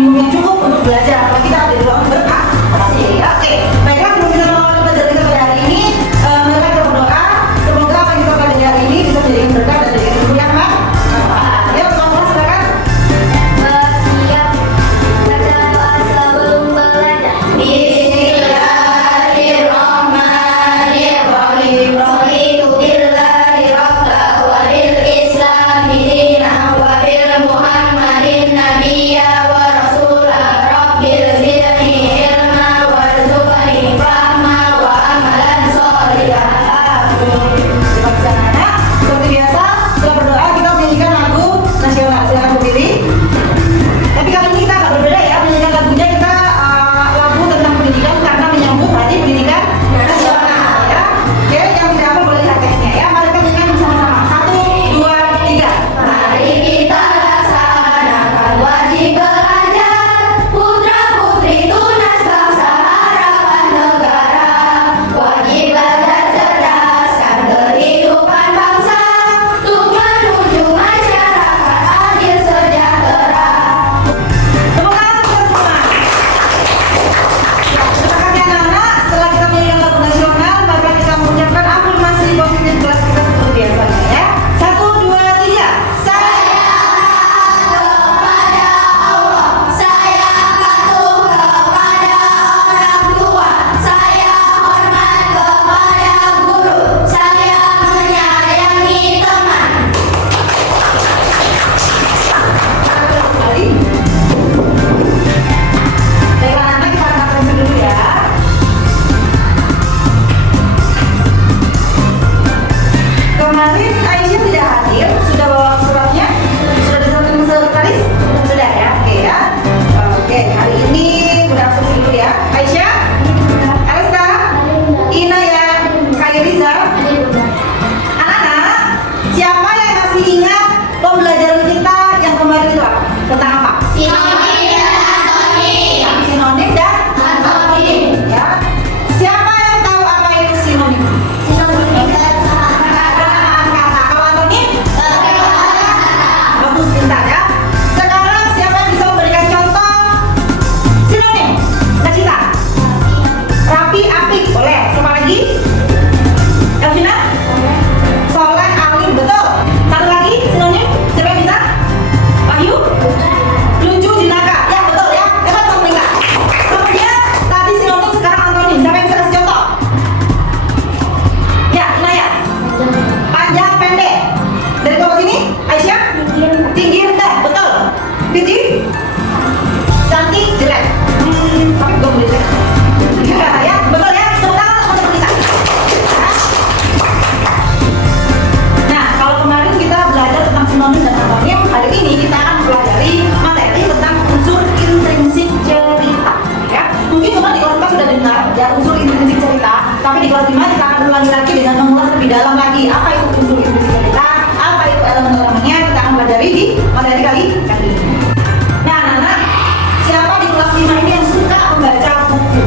minimum yang cukup untuk belajar. Apalagi kita ada di ruangan beradaptasi. Oke, baiklah sebelum kita melakukan pelajaran kita pada hari ini, mari kita berdoa. Semoga apa yang kita pelajari hari ini bisa menjadi berkah dan menjadi ilmu yang manfaat. Ayo teman-teman silakan. Siap. Baca doa sebelum belajar. Bismillahirrahmanirrahim. Raditu billahi rabban wa bil islami dinan wa bil Muhammadin nabiyya wa rasulan. Rabbil zidni ilma warzuqni fahma wa amalan sholihan. Seperti biasa, setelah berdoa kita menyanyikan lagu nasional. Silakan berdiri. Tapi kali ini kita agak berbeda ya, menyanyikan lagunya kita lagu tentang pendidikan karena menyambut hari pendidikan nasional ya. Oke, yang tidak hafal boleh lihat teksnya ya. Mari kita nyanyikan bersama-sama. 1, 2, 3. Mari kita laksanakan wajib belajar, putra putri tunas bangsa harapan negara. Wajib belajar cerdaskan kehidupan bangsa, untuk menuju masyarakat adil sejahtera. Tepuk tangan untuk kita semua. Ya, terima kasih anak-anak. Setelah kita menyanyikan lagu nasional, maka kita mengucapkan afirmasi positif kelas kita seperti biasanya ya. 1, 2, 3. Saya kepada Allah, saya patuh kepada orang tua, saya hormat kepada guru, saya menyayangi teman. Kembali. Baiklah anak, kita akan proses dulu ya. Kemarin Aisyah tidak hadir, sudah bawa suratnya? Sudah diserahkan ke sekretaris? Sudah ya, oke ya. Oke, hari ini udah absensi dulu ya. Aisyah, Arista, Ina ya, Kak Riza. Anak-anak, siapa yang masih ingat pembelajaran kita yang kemarin itu apa? Tentang apa? Sinonim dan antonim. Sinonim dan antonim ya. Siapa yang tahu apa itu sinonim? Sinonim dan Kata. Kalau antonim? Bagus, pintar ya. Sekarang siapa yang bisa memberikan contoh sinonim? Cita. Rapi, apik, boleh. Siapa lagi? Elvina? Soleh, alim, betul. Satu lagi sinonim? Siapa yang bisa? Wahyu? Lucu, jenaka. Ya, betul ya. Hebat Bang Mika. Kemudian tadi sinonim, sekarang antonim. Siapa yang bisa kasih contoh? Ya, Naya. Panjang, pendek. Dari bawah sini, Aisyah. Tinggi, rendah, betul. Tinggi, cantik, jelek. Tapi belum jelek. Ya, betul ya. Tepuk tangan untuk kita. Nah, kalau kemarin kita belajar tentang sinonim dan antonim, hari ini kita akan mempelajari materi tentang unsur intrinsik cerita. Ya, mungkin teman di kelas kita sudah dengar ya unsur intrinsik cerita, tapi di kelas 5 kita akan ulangi lagi dengan mengulas lebih dalam lagi apa itu unsur intrinsik cerita, apa itu elemen-elemennya, kita akan pelajari di materi kali ini. Nah, anak-anak, siapa di kelas 5 ini yang suka membaca buku?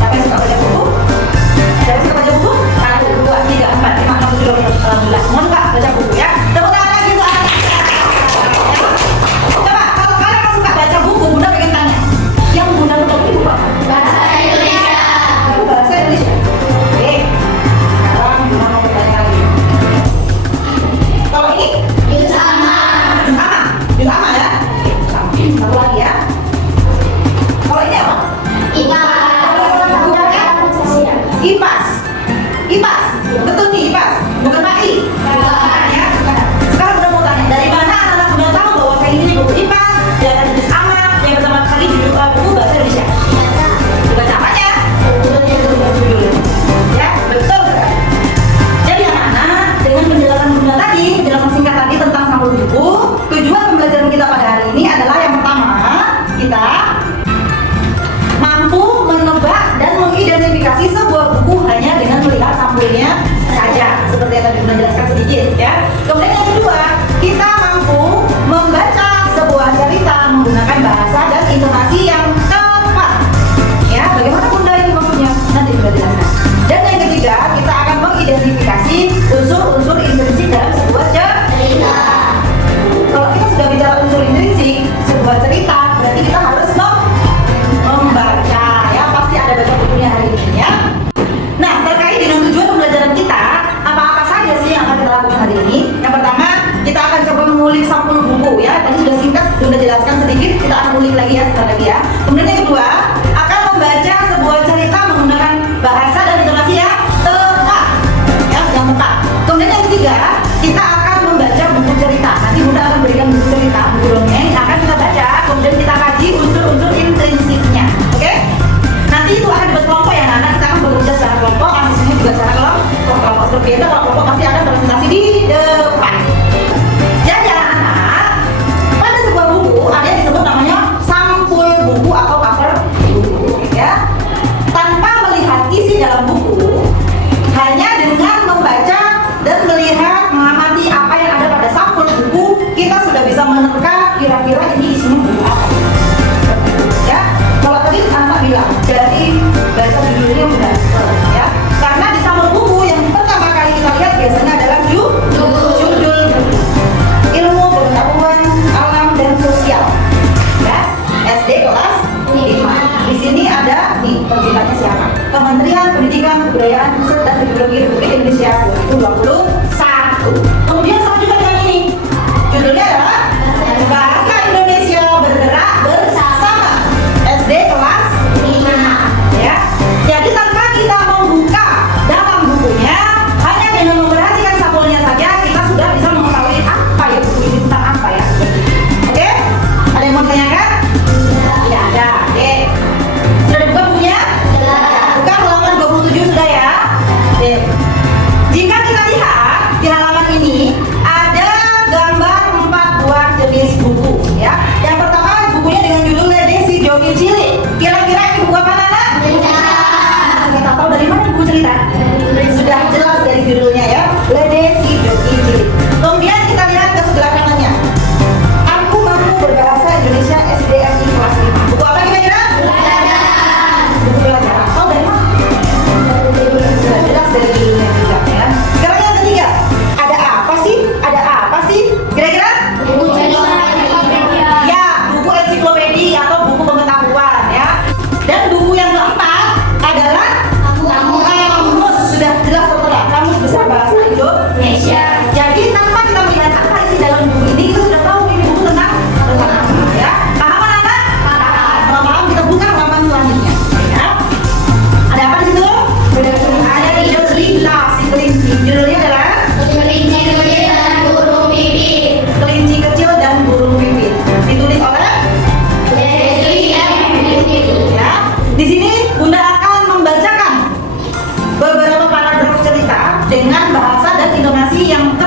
Siapa yang suka baca buku? Siapa yang suka baca buku? 1, 2, 3, 4, 5, 6, 7, 8, 9, 10. Semua suka baca buku ya? Tepuk tangan lagi untuk anak. Coba, kalau kalian yang suka baca buku, Bunda pengen tanya. Yang Bunda nonton ini buku apa? bahasa Indonesia. Buku bahasa Indonesia. Oke. Sekarang Bunda mau bertanya lagi. Kalau ini? Sama. Sama ya? Oke, sama. Satu lagi ya. Kalau ini apa? IPAS. IPAS. Betul nih IPAS. Bukan MAI. Ya. Sekarang udah mau tanya, dari mana anak-anak udah tahu bahwa saya ini buku IPAS dan ada juz amat yang pertama kali judul buku bahasa Indonesia. Dibaca apanya? Judul. Ya, betul sekali. Jadi anak-anak, dengan penjelasan Bunda tadi, penjelasan singkat tadi tentang sampul buku, tujuan pembelajaran kita pada hari ini adalah yang pertama, kita mampu menebak dan mengidentifikasi sebuah buku hanya dengan melihat sampulnya saja, seperti yang tadi Bunda jelaskan sedikit ya. Kemudian yang kedua, kita mampu membaca sebuah cerita menggunakan bahasa dan intonasi yang tepat. Ya, bagaimana Bunda ini maksudnya? Nanti Bunda jelaskan. Dan yang ketiga, kita akan mengidentifikasi unsur-unsur intrinsik dalam sebuah cerita. Kalau kita sudah bicara unsur intrinsik sebuah cerita, berarti kita kita akan ulik lagi ya sebentar lagi ya. Kemudian yang kedua, akan membaca sebuah cerita menggunakan bahasa dan intonasi yang tepat, ya, yang tepat. Kemudian yang ketiga, kita akan membaca buku cerita. Nanti Bunda akan berikan buku cerita, buku dongeng, akan kita baca, kemudian kita kaji unsur-unsur intrinsiknya. Oke? Nanti itu akan dibuat kelompok ya, anak. Kita akan bekerja secara kelompok, aslinya juga secara kelompok berbeda. Kalau kelompok pasti akan presentasi di depan. Jadi anak-anak, pada sebuah buku ada yang disebut namanya sampul buku atau cover buku, ya. Tanpa melihat isi dalam buku, hanya dengan membaca dan melihat mengamati apa yang ada pada sampul buku, kita sudah bisa menerka kira-kira ini isinya buku apa. Ya, kalau tadi anak bilang dari baca judulnya udah, ya. Karena di sampul buku yang pertama kali kita lihat biasanya adalah judul ilmu pengetahuan alam dan sosial, ya. SD kelas 5. Di sini ada nih terbitannya siapa? Kementerian Pendidikan, Kebudayaan, Riset dan Teknologi Republik Indonesia 2021. Kemudian selanjutnya yang ini judulnya adalah Bahasa Indonesia Bergerak Bersama, SD kelas 5, ya. Jadi tanpa kita membuka dalam bukunya, hanya dengan memperhatikan sampulnya saja kita sudah bisa mengetahui apa ya buku ini tentang apa ya. Oke? Ada yang mau ditanyakan? Tidak ada. Oke. Sudah dibuka bukunya? Buka halaman 27 sudah ya? Oke. Jika kita lihat di halaman ini ada gambar 4 buah jenis buku, ya. Yang pertama bukunya dengan judul Lede Si Joki Cilik. Kira-kira ini buku apa, Nana? Kita tahu dari mana buku cerita? Sudah jelas dari judulnya ya, Lede Si Joki Cilik. Kemudian kita lihat ke sebelah kanannya. Aku Mampu Berbahasa Indonesia SDMI kelas 5. Buku apa kira-kira? Buku pelajaran. Tahu dari mana? Sudah jelas dari judulnya juga ya. Sekarang yang ketiga, ada apa sih? Ada apa sih? Kira-kira? Ya, buku ensiklopedia atau buku pengetahuan ya. Dan buku yang keempat adalah kamus. Sudah jelas tertera, Kamus Besar Bahasa Indonesia. Jadi tanpa kita melihat apa isi dalam buku ini, kita sudah tahu ini buku tentang apa ya. Paham anak-anak? Kalau paham kita buka halaman selanjutnya ya. Ada apa di situ? Ada ide cerita si kelinci. Judulnya adalah Kelinci Kecil dan Burung Pipit. Ditulis oleh ya. Di sini Bunda akan membacakan beberapa paragraf cerita dengan bahasa dan intonasi yang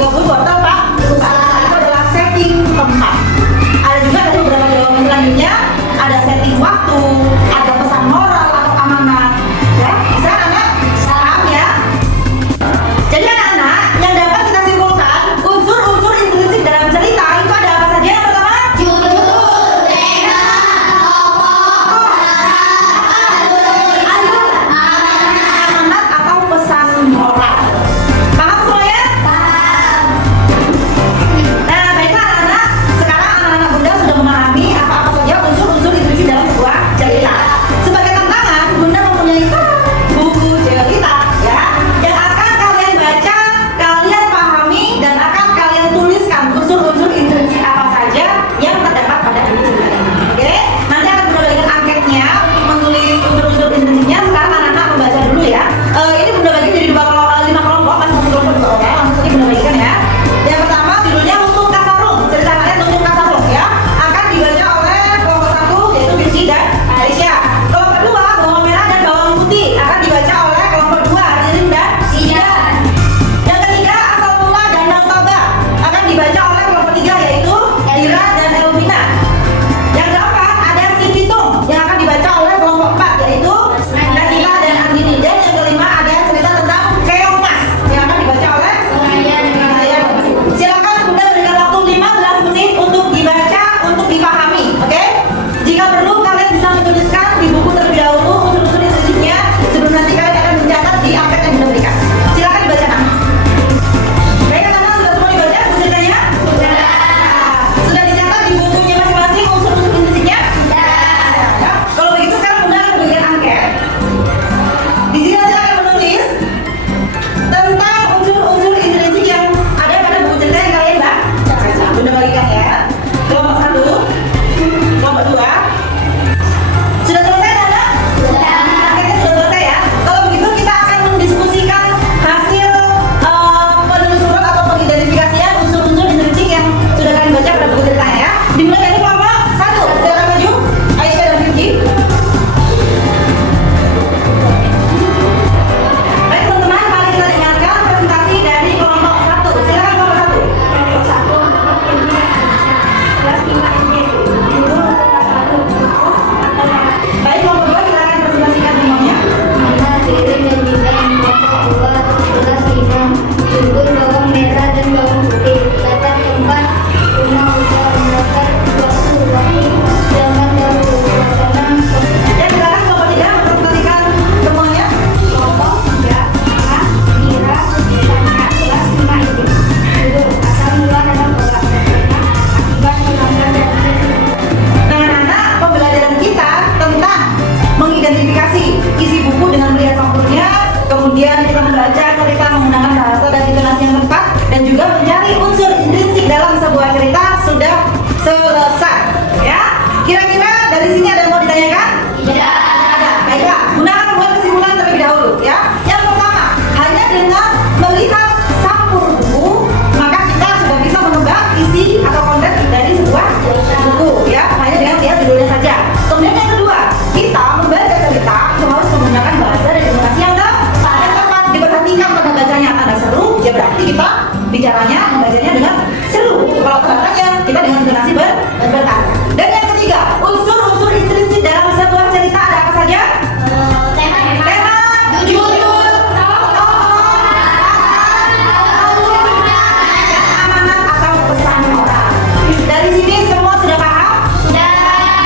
30 wortel Pak. Itu adalah setting tempat. Ada juga tadi beberapa jawaban selanjutnya, ada setting waktu, ada pesan moral atau amanat. Ya, bisa anak paham ya? Jadi anak-anak yang dapat kita simpulkan unsur-unsur intrinsik dalam cerita itu ada apa saja? Yang pertama, Judul, tema, tokoh, amanat atau pesan moral. Paham semuanya? Nah, baiklah anak-anak. Sekarang anak-anak Bunda sudah memahami apa-apa saja unsur-unsur intrinsik dalam sebuah cerita. Sebagai tantangan, Bunda mempunyai buku cerita ya, yang akan kalian baca, kalian pahami, dan akan kalian tuliskan unsur-unsur intrinsik apa saja yang terdapat pada buku cerita ini. Oke? Nanti akan Bunda bagikan angketnya untuk menulis unsur-unsur intrinsiknya. Sekarang anak-anak membaca dulu ya. Ini Bunda bagi jadi 5 kelompok, masing-masing kelompok 2 orang. Langsung saja Bunda bagikan ya. Yang pertama judulnya Lutung Kasarung. Cerita kalian Lutung Kasarung ya. Akan dibaca oleh kelompok 1 yaitu Virgi dan Aisyah. Kelompok 2 bawang merah dan bawang putih akan dibaca oleh kelompok 2 Ririn dan Zidan. Yang ketiga Asal Mula Danau Toba akan dibaca oleh kelompok 3 yaitu Ira dan Elvina. Yang keempat ada Si Pitung yang akan dibaca oleh kelompok 4 yaitu Nadila dan Andini. Dan yang kelima ada cerita tentang Keomas yang akan dibaca oleh saya. Silakan Bunda berikan waktu 15 menit untuk dibaca, untuk dipahami, oke? Jika perlu kalian bisa menuliskan di buku terlebih dahulu unsur-unsur intrinsiknya sebelum nanti kalian akan mencatat di angket yang Bunda berikan. Silakan dibaca nak. Baik anak-anak, sudah semua dibaca buku ceritanya? Sudah dicatat di bukunya masing-masing unsur-unsur intrinsiknya? Ya. Kalau begitu sekarang Bunda akan berikan angket. Di sini silakan menulis tentang unsur-unsur intrinsik yang ada pada buku cerita yang kalian baca. Bunda bagikan ya. Kelompok 1, kelompok 2. Sudah selesai anak? Akhirnya sudah selesai ya. Kalau begitu kita akan mendiskusikan hasil penelusuran atau pengidentifikasian unsur-unsur intrinsik yang sudah kalian baca pada buku ceritanya ya. Dimulai dari kelompok 1. Silakan maju. Aisyah dan Virgi. Baik teman-teman, mari kita dengarkan presentasi dari kelompok 1. Silakan kelompok 1. Baik kelompok 2 silakan presentasikan semuanya. Judul bawang merah dan bawang putih. Latar tempat rumah usaha mendatar waktu zaman dahulu suasana Ya silakan kelompok 3 mempresentasikan semuanya. kelompok 3 Mama Mira tanya kelas 5 itu. Judul asal mula dalam pola akibat melanggar dan Nah anak-anak, pembelajaran kita tentang mengidentifikasi isi buku dengan melihat sampulnya, kemudian kita membaca cerita menggunakan bahasa dan intonasi yang tepat, dan juga mencari unsur intrinsik dalam sebuah cerita sudah selesai. Ya, kira-kira dari sini ada yang mau ditanyakan? tidak Ada. Baiklah, Bunda akan membuat kesimpulan terlebih dahulu ya. Yang pertama, hanya dengan melihat sampul buku, maka kita sudah bisa menebak isi atau konten dari sebuah buku ya. Hanya dengan lihat judulnya saja. Kemudian yang kedua, kita membaca cerita itu harus menggunakan bahasa dan intonasi yang tepat. Diperhatikan pada bacanya ada seru, ya berarti kita bicaranya membacanya dengan seru. Kalau kelihatannya kita dengan intonasi bertanya. Dan yang ketiga, unsur-unsur intrinsik dalam sebuah cerita ada apa saja? tema Tema, judul, tokoh, dan amanat atau pesan moral. Dari sini semua sudah paham? sudah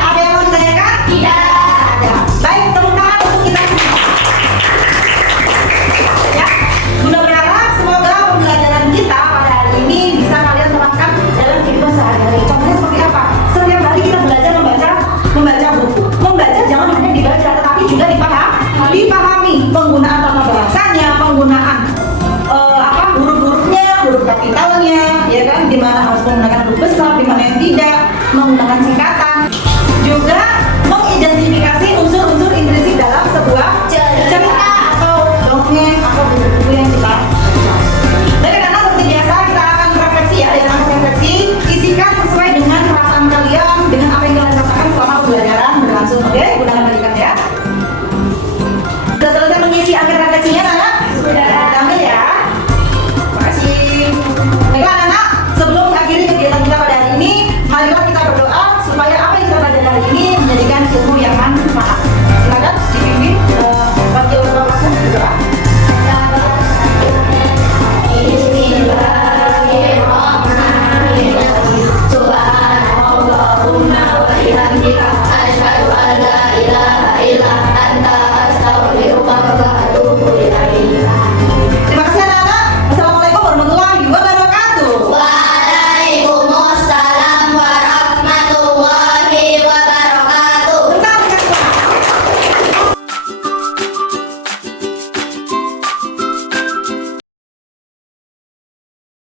Ada yang mau ditanyakan? tidak Ada. Baik, tepuk tangan untuk kita semua. Ya, Bunda berharap semoga pembelajaran kita pada hari ini bisa kalian terapkan dalam kehidupan sehari-hari. Contohnya seperti apa? Setiap hari kita belajar membaca buku. Membaca jangan hanya dibaca, tetapi juga dipahami penggunaan tata bahasanya, penggunaan huruf-hurufnya, huruf kapitalnya, ya kan? Di mana harus menggunakan huruf besar, di mana yang tidak, menggunakan singkatan. Juga mengidentifikasi unsur